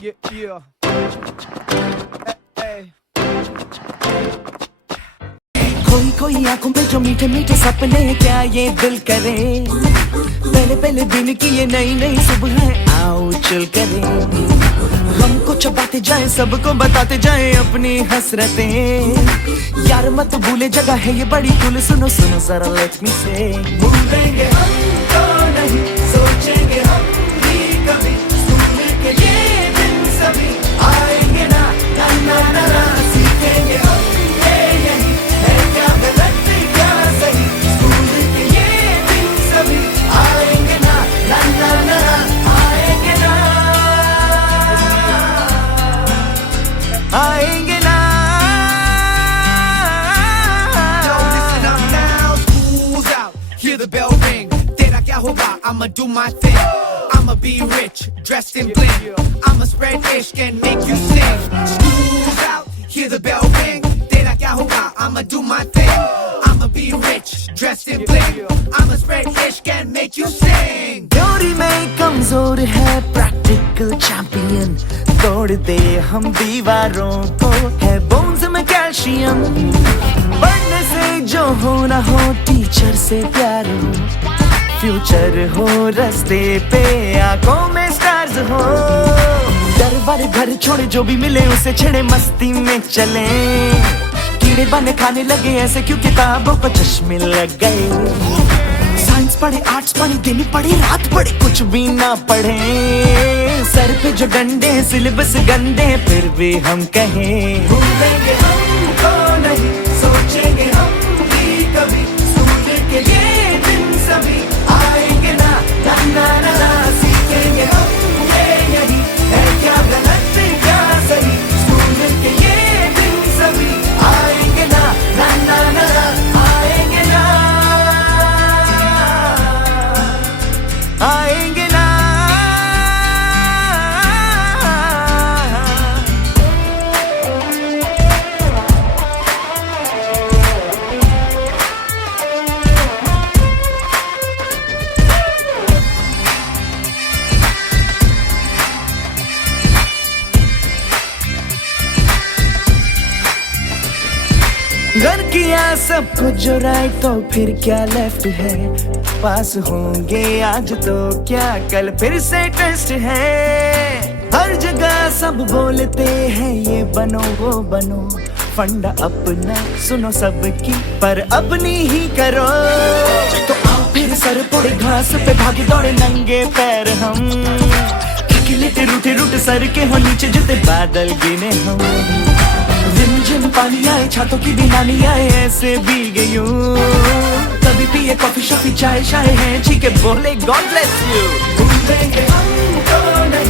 Yeah. Hey. खोई खोई आंखों पे जो मीठे मीठे सपने, क्या ये दिल करे। पहले पहले दिन की ये नई नई सुबह, आओ चल करे। हमको चबाते जाए, सबको बताते जाए अपनी हसरतें। यार मत भूले जगह है ये बड़ी कुल, सुनो सुनो जरा लेट मी से। भूलेंगे हम तो नहीं, सोचेंगे हम भी कभी, स्कूल के ये दिन सभी आएंगे ना, ना ना ना ना। सीखेंगे हम ये यही है, क्या गलत क्या सही, स्कूल के ये दिन सभी आएंगे ना, ना ना ना आएंगे ना, आएंगे ना। Yo, listen up now. School's out. Hear the bell ring. Tera kya hoga? I'ma do my thing. I'ma be rich, dressed in bling. I'ma spread ishq and make you sing. School's out. Hear the bell ring. Tera kya hoga? I'ma do my thing. I'ma be rich, dressed in bling. I'ma spread ishq and make you sing. Theory में कमजोर है practical champion, तोड़ दे हम दीवारों को, है bones में calcium. पढ़ने से जो हो ना हो, टीचर से प्यार हो, फ्यूचर हो रास्ते पे, आंखों में स्टार्स हो। डर वाले घर छोड़े, जो भी मिले उसे छेड़े, मस्ती में चले। कीड़े बने खाने लगे ऐसे क्यों किताबों को चश्मे लग गए। साइंस पढ़े, आर्ट्स पढ़े, दिन पढ़े, रात पढ़े, कुछ भी ना पढ़े। सर पे जो डंडे, सिलेबस गंदे, फिर भी हम कहें भूलेंगे हमको नहीं, सोचेंगे हम भी कभी, स्कूल के ये दिन सभी आएंगे ना, ना ना ना ना। सीखेंगे हम ये यही है, क्या गलत क्या सही, स्कूल के ये दिन सभी आएंगे ना, ना ना ना आएंगे ना, आएंगे ना। घर किया सब कुछ जो राइट, तो फिर क्या लेफ्ट है। पास होंगे आज तो क्या कल फिर से टेस्ट है। हर जगह सब बोलते हैं ये बनो वो बनो, फंडा अपना सुनो सबकी पर अपनी ही करो। तो आओ फिर सर पड़े घास पे, भागे दौड़े नंगे पैर हम, थके लेटे रूठे रूठे सर के हो नीचे जूते, बादल गिने हम। रिमझिम पानी आए, छातों की भी नानी आए, ऐसे भीगे यूं। कभी पिए कॉफी शॉफी चाय शाय है, ठीक है बोले गॉड ब्लेस यू। भूलेंगे हमको नहीं,